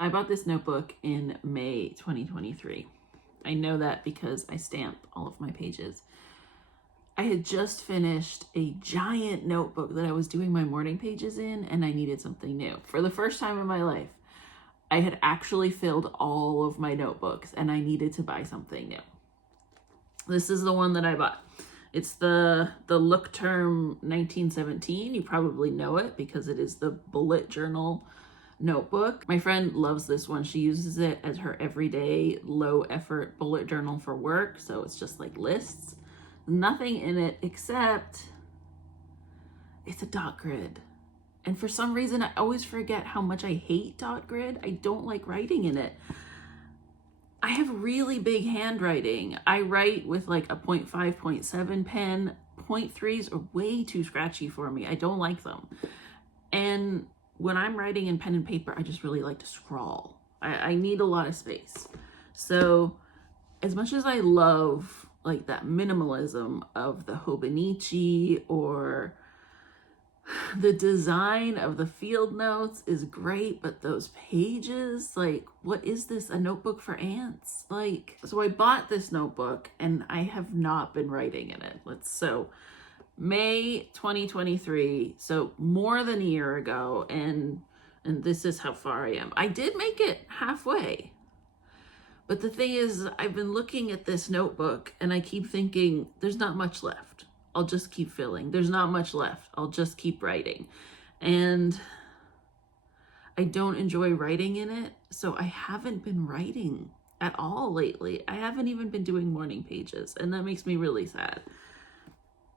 I bought this notebook in May 2023. I know that because I stamp all of my pages. I had just finished a giant notebook that I was doing my morning pages in, and I needed something new. For the first time in my life, I had actually filled all of my notebooks, and I needed to buy something new. This is the one that I bought. It's the Look Term 1917. You probably know it because it is the bullet journal notebook. My friend loves this one. She uses it as her everyday low effort bullet journal for work. So it's just like lists. Nothing in it except it's a dot grid. And for some reason, I always forget how much I hate dot grid. I don't like writing in it. I have really big handwriting. I write with like a 0.5, 0.7 pen. 0.3s are way too scratchy for me. I don't like them. And when I'm writing in pen and paper, I just really like to scrawl. I need a lot of space. So as much as I love like that minimalism of the Hobonichi, or the design of the field notes is great, but those pages, like, what is this? A notebook for ants? Like, so I bought this notebook and I have not been writing in it. So May 2023, so more than a year ago, and this is how far I am. I did make it halfway. But the thing is, I've been looking at this notebook and I keep thinking, there's not much left. I'll just keep filling. There's not much left. I'll just keep writing. And I don't enjoy writing in it, so I haven't been writing at all lately. I haven't even been doing morning pages, and that makes me really sad.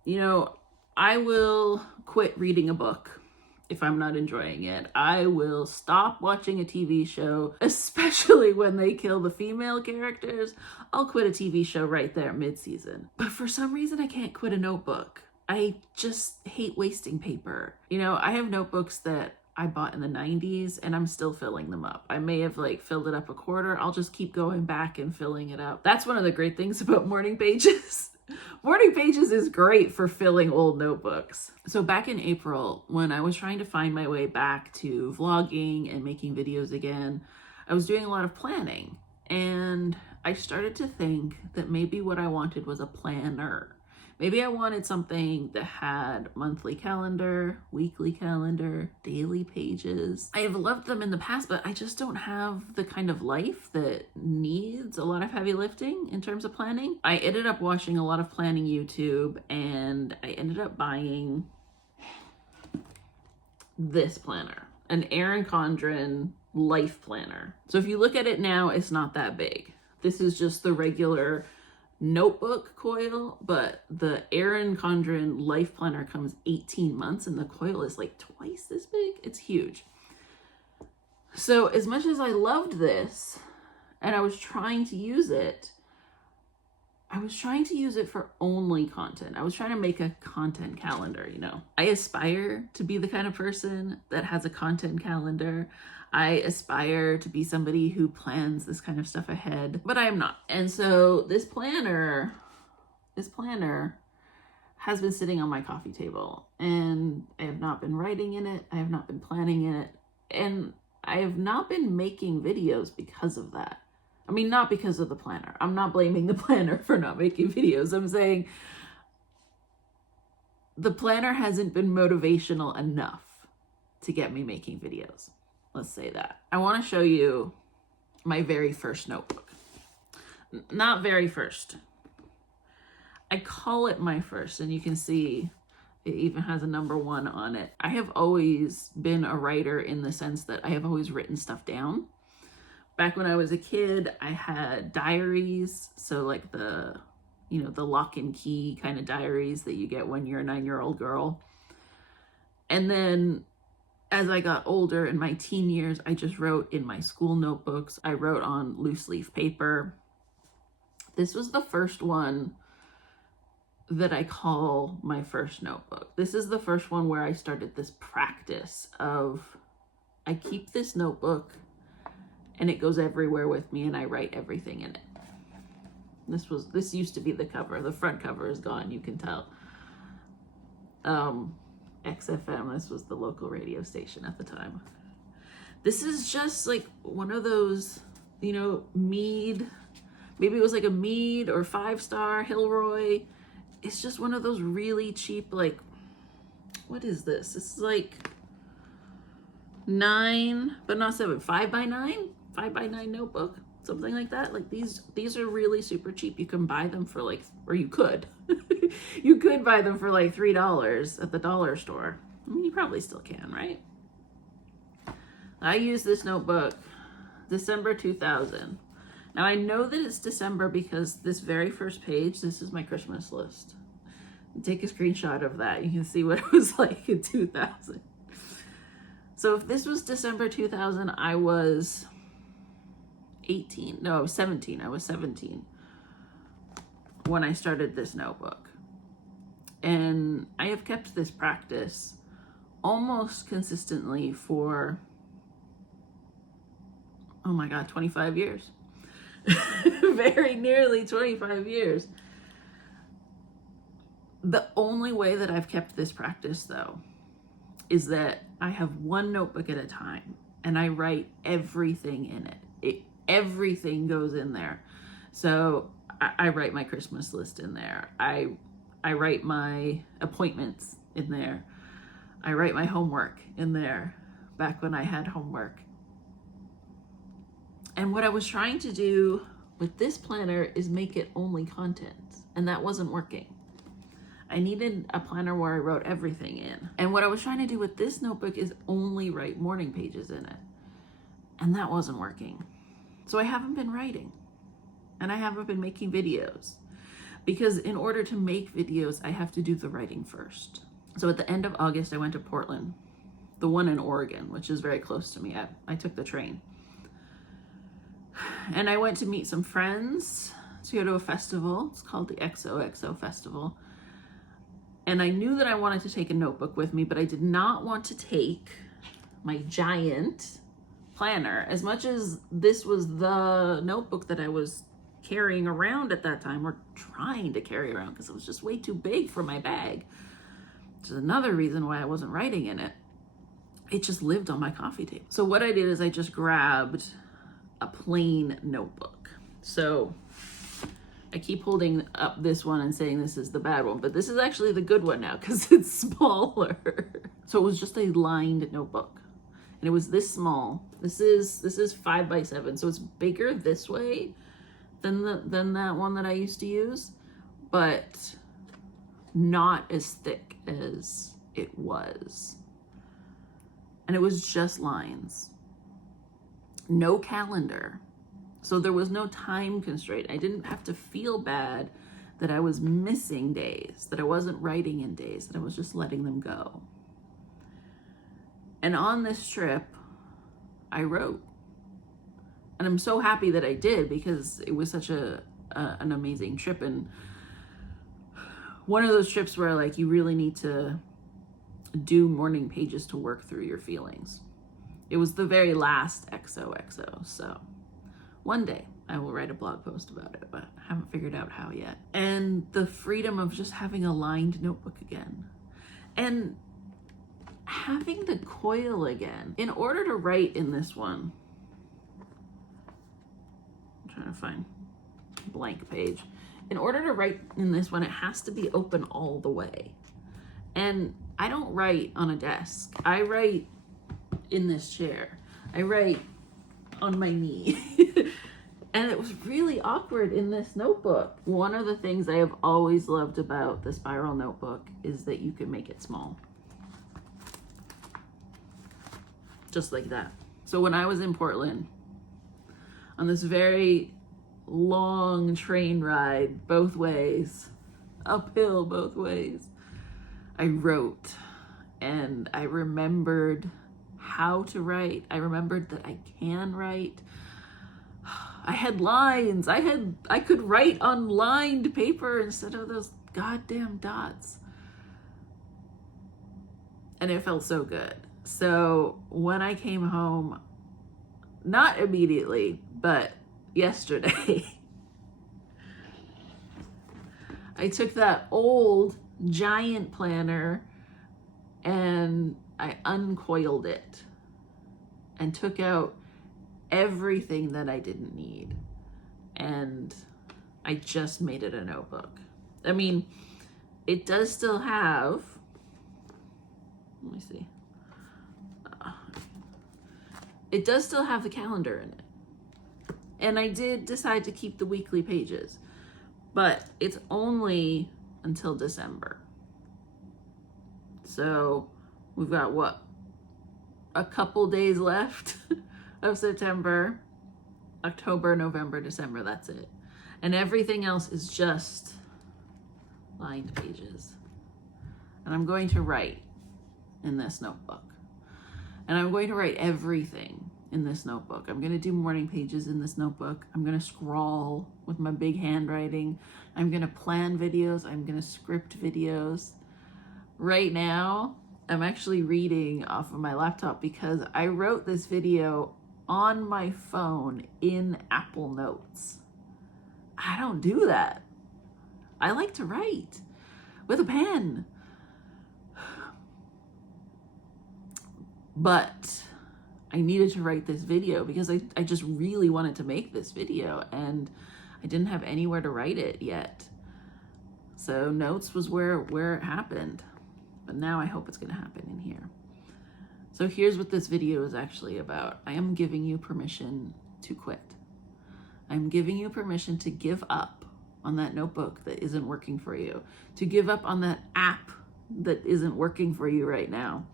You know, I will quit reading a book if I'm not enjoying it. I will stop watching a TV show, especially when they kill the female characters. I'll quit a TV show right there mid-season. But for some reason, I can't quit a notebook. I just hate wasting paper. You know, I have notebooks that I bought in the 90s and I'm still filling them up. I may have like filled it up a quarter. I'll just keep going back and filling it up. That's one of the great things about morning pages. Morning pages is great for filling old notebooks. So back in April, when I was trying to find my way back to vlogging and making videos again, I was doing a lot of planning, and I started to think that maybe what I wanted was a planner. Maybe I wanted something that had monthly calendar, weekly calendar, daily pages. I have loved them in the past, but I just don't have the kind of life that needs a lot of heavy lifting in terms of planning. I ended up watching a lot of planning YouTube, and I ended up buying this planner, an Erin Condren life planner. So if you look at it now, it's not that big. This is just the regular notebook coil, but the Erin Condren life planner comes 18 months and the coil is like twice this big. It's huge. So as much as I loved this and I was trying to use it, I was trying to use it for only content. I was trying to make a content calendar, you know. I aspire to be the kind of person that has a content calendar. I aspire to be somebody who plans this kind of stuff ahead, but I am not. And so this planner has been sitting on my coffee table, and I have not been writing in it. I have not been planning in it. And I have not been making videos because of that. I mean, not because of the planner. I'm not blaming the planner for not making videos. I'm saying the planner hasn't been motivational enough to get me making videos. Let's say that. I want to show you my very first notebook. Not very first. I call it my first, and you can see it even has a number 1 on it. I have always been a writer in the sense that I have always written stuff down. Back when I was a kid, I had diaries. So like the lock and key kind of diaries that you get when you're a 9-year-old girl. And then as I got older in my teen years, I just wrote in my school notebooks. I wrote on loose leaf paper. This was the first one that I call my first notebook. This is the first one where I started this practice of, I keep this notebook and it goes everywhere with me and I write everything in it. This used to be the cover. The front cover is gone, you can tell. XFM, this was the local radio station at the time. This is just like one of those, you know, Mead, maybe it was like a Mead or 5-star Hilroy. It's just one of those really cheap, like, what is this? This is like 9, but not 7, 5x9, 5x9 notebook, something like that. Like these are really super cheap. You can buy them for like, or you could, you could buy them for like $3 at the dollar store. I mean, you probably still can, right? I used this notebook December 2000. Now I know that it's December because this very first page, this is my Christmas list. Take a screenshot of that. You can see what it was like in 2000. So if this was December 2000, I was 18. No, I was 17. I was 17 when I started this notebook. And I have kept this practice almost consistently for, oh my God, 25 years. Very nearly 25 years. The only way that I've kept this practice, though, is that I have one notebook at a time and I write everything in it. Everything goes in there. So I write my Christmas list in there. I write my appointments in there. I write my homework in there, back when I had homework. And what I was trying to do with this planner is make it only content, and that wasn't working. I needed a planner where I wrote everything in. And what I was trying to do with this notebook is only write morning pages in it. And that wasn't working. So I haven't been writing, and I haven't been making videos, because in order to make videos, I have to do the writing first. So at the end of August, I went to Portland, the one in Oregon, which is very close to me. I took the train. And I went to meet some friends to go to a festival. It's called the XOXO Festival. And I knew that I wanted to take a notebook with me, but I did not want to take my giant planner. As much as this was the notebook that I was carrying around at that time, or trying to carry around, because it was just way too big for my bag. Which is another reason why I wasn't writing in it. It just lived on my coffee table. So what I did is I just grabbed a plain notebook. So I keep holding up this one and saying this is the bad one, but this is actually the good one now because it's smaller. So it was just a lined notebook, and it was this small. This is 5x7, so it's bigger this way than that one that I used to use, but not as thick as it was. And it was just lines. No calendar. So there was no time constraint. I didn't have to feel bad that I was missing days, that I wasn't writing in days, that I was just letting them go. And on this trip, I wrote. And I'm so happy that I did, because it was such an amazing trip. And one of those trips where like you really need to do morning pages to work through your feelings. It was the very last XOXO, so one day I will write a blog post about it, but I haven't figured out how yet. And the freedom of just having a lined notebook again, and having the coil again. In order to write in this one, I'm trying to find a blank page. In order to write in this one, it has to be open all the way. And I don't write on a desk. I write in this chair. I write on my knee. And it was really awkward in this notebook. One of the things I have always loved about the spiral notebook is that you can make it small. Just like that. So when I was in Portland, on this very long train ride, both ways, uphill both ways, I wrote, and I remembered how to write. I remembered that I can write. I had lines. I could write on lined paper instead of those goddamn dots. And it felt so good. So when I came home, not immediately, but yesterday, I took that old giant planner and I uncoiled it. and took out everything that I didn't need. And I just made it a notebook. I mean, it does still have, let me see. It does still have the calendar in it. And I did decide to keep the weekly pages, but it's only until December. So we've got what? A couple days left of September, October, November, December, that's it. And everything else is just lined pages. And I'm going to write in this notebook. And I'm going to write everything in this notebook. I'm going to do morning pages in this notebook. I'm going to scrawl with my big handwriting. I'm going to plan videos. I'm going to script videos. Right now, I'm actually reading off of my laptop because I wrote this video on my phone in Apple Notes. I don't do that. I like to write with a pen. But I needed to write this video because I just really wanted to make this video and I didn't have anywhere to write it yet. So Notes was where it happened. But now I hope it's going to happen in here. So here's what this video is actually about. I am giving you permission to quit. I'm giving you permission to give up on that notebook that isn't working for you, to give up on that app that isn't working for you right now.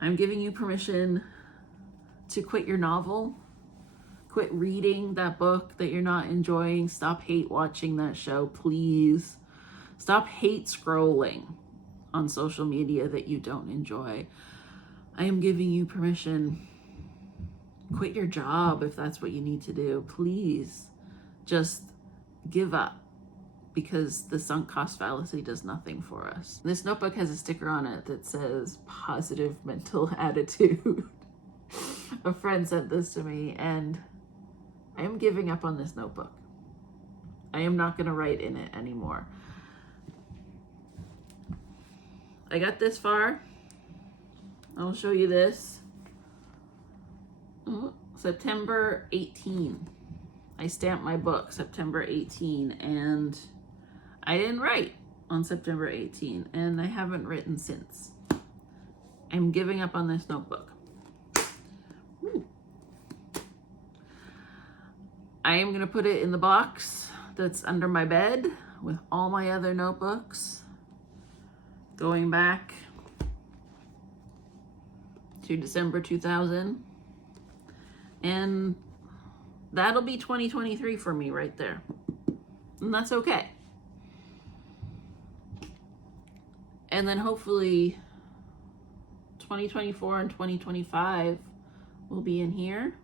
I'm giving you permission to quit your novel, quit reading that book that you're not enjoying, stop hate watching that show, please. Stop hate scrolling on social media that you don't enjoy. I am giving you permission. Quit your job if that's what you need to do. Please just give up because the sunk cost fallacy does nothing for us. This notebook has a sticker on it that says positive mental attitude. A friend sent this to me and I am giving up on this notebook. I am not going to write in it anymore. I got this far. I'll show you this. September 18. I stamped my book September 18 and I didn't write on September 18 and I haven't written since. I'm giving up on this notebook. Ooh. I am going to put it in the box that's under my bed with all my other notebooks. Going back to December 2000. And that'll be 2023 for me right there. And that's okay. And then hopefully 2024 and 2025 will be in here.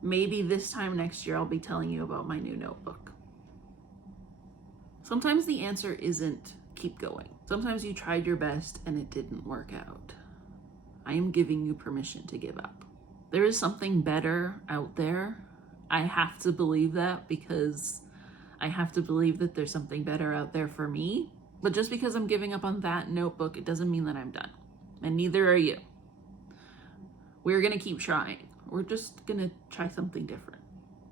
Maybe this time next year I'll be telling you about my new notebook. Sometimes the answer isn't keep going. Sometimes you tried your best and it didn't work out. I am giving you permission to give up. There is something better out there. I have to believe that because I have to believe that there's something better out there for me. But just because I'm giving up on that notebook, it doesn't mean that I'm done. And neither are you. We're gonna keep trying. We're just gonna try something different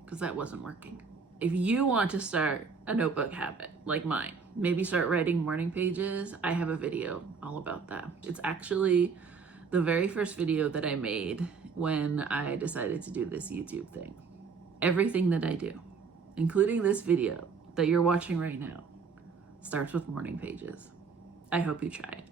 because that wasn't working. If you want to start a notebook habit like mine, maybe start writing morning pages, I have a video all about that. It's actually the very first video that I made when I decided to do this YouTube thing. Everything that I do, including this video that you're watching right now, starts with morning pages. I hope you try it.